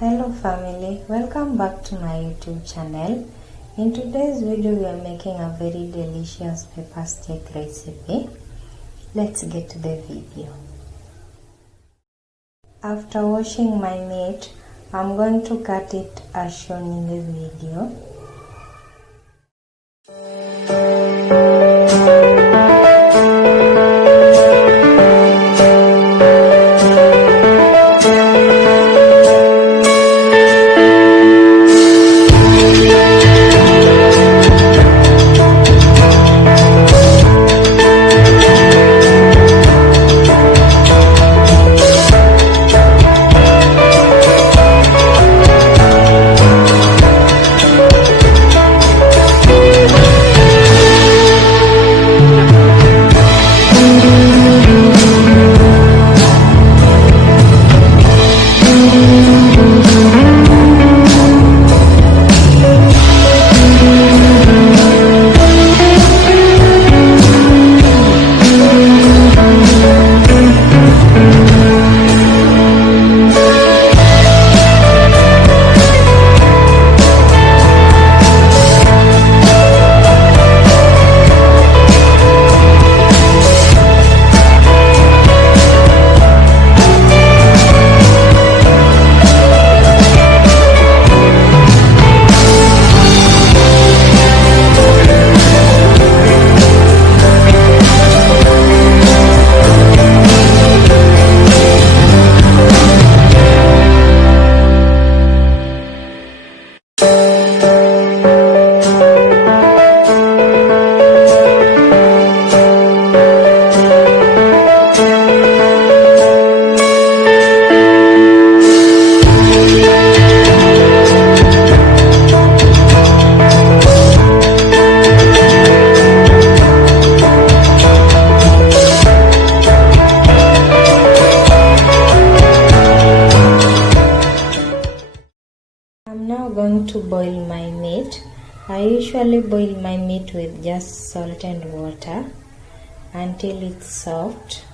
Hello family, welcome back to my YouTube channel. In today's video we are making a very delicious pepper steak recipe. Let's get to the video. After washing my meat, I'm going to cut it as shown in the video. I'm now going to boil my meat. I usually boil my meat with just salt and water until it's soft.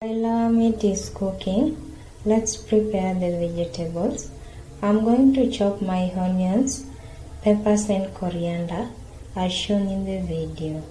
While our meat is cooking, let's prepare the vegetables. I'm going to chop my onions, peppers and coriander as shown in the video.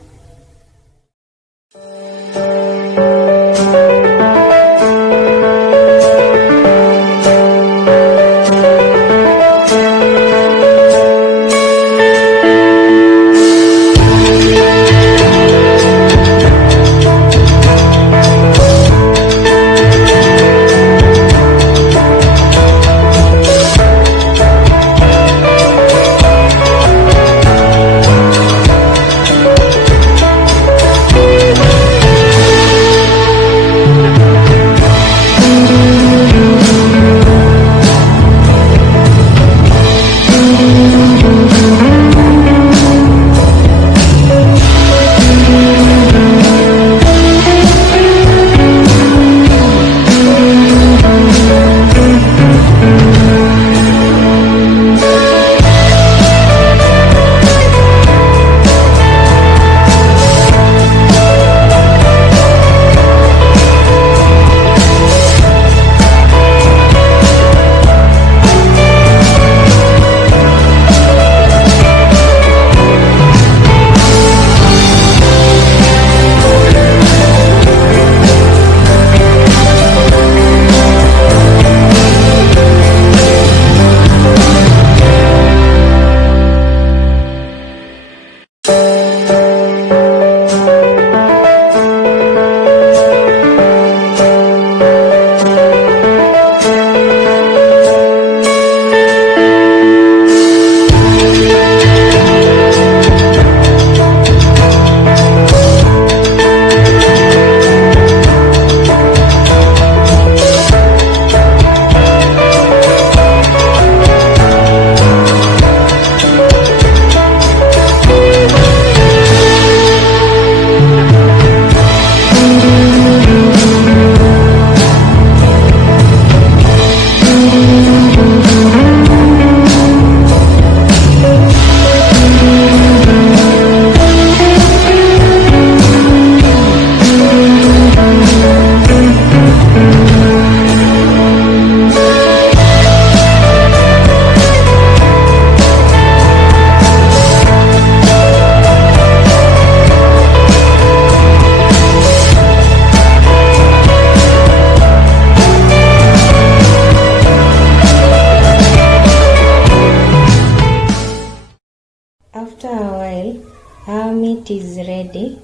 meat is ready.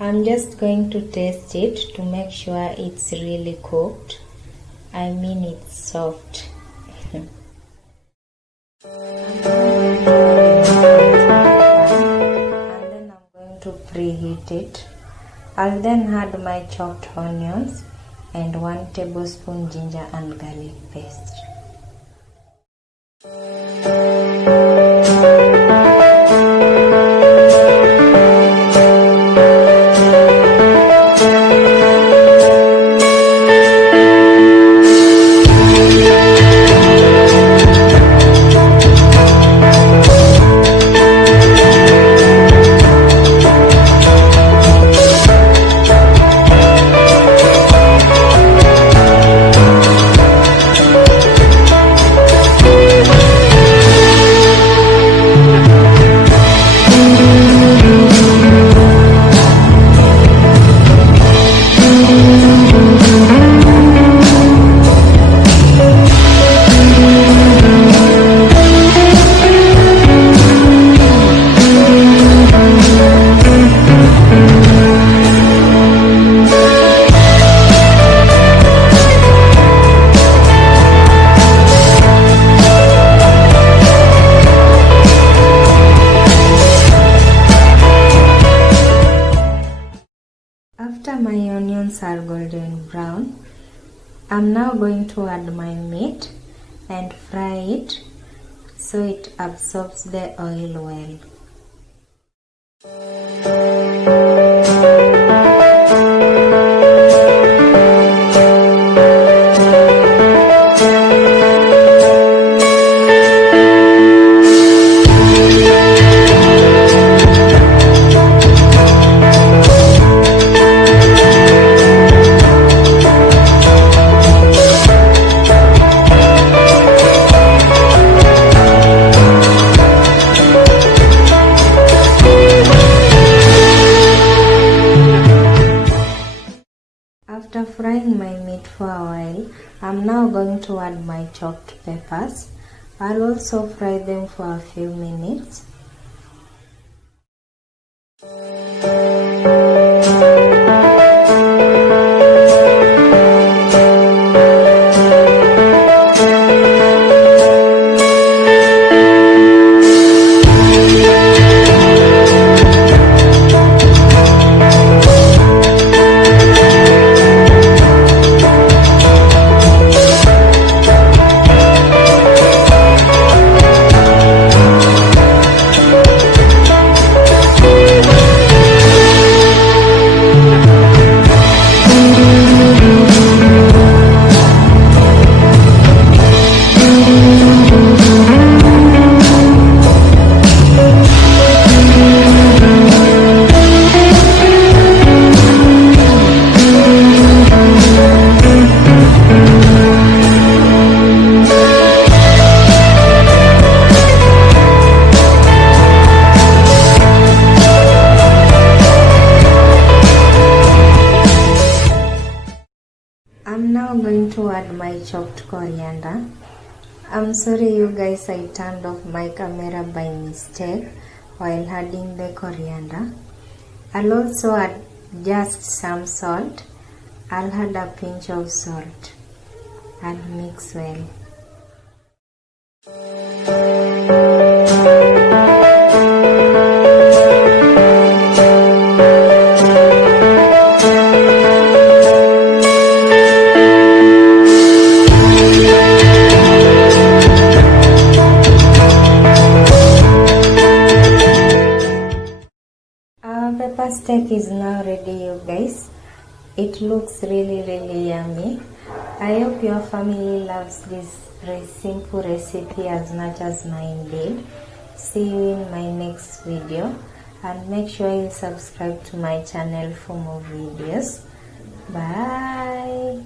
I'm just going to taste it to make sure it's really cooked. I mean it's soft. And then I'm going to preheat it. I'll then add my chopped onions and 1 tablespoon ginger and garlic paste. After my onions are golden brown, I'm now going to add my meat and fry it so it absorbs the oil well. After frying my meat for a while, I'm now going to add my chopped peppers. I'll also fry them for a few minutes. I'm now going to add my chopped coriander. I'm sorry you guys, I turned off my camera by mistake while adding the coriander. I'll also add just some salt. I'll add a pinch of salt and mix well. Pepper steak is now ready, you guys. It looks really yummy. I hope your family loves this very simple recipe as much as mine did. See you in my next video, and make sure you subscribe to my channel for more videos. Bye.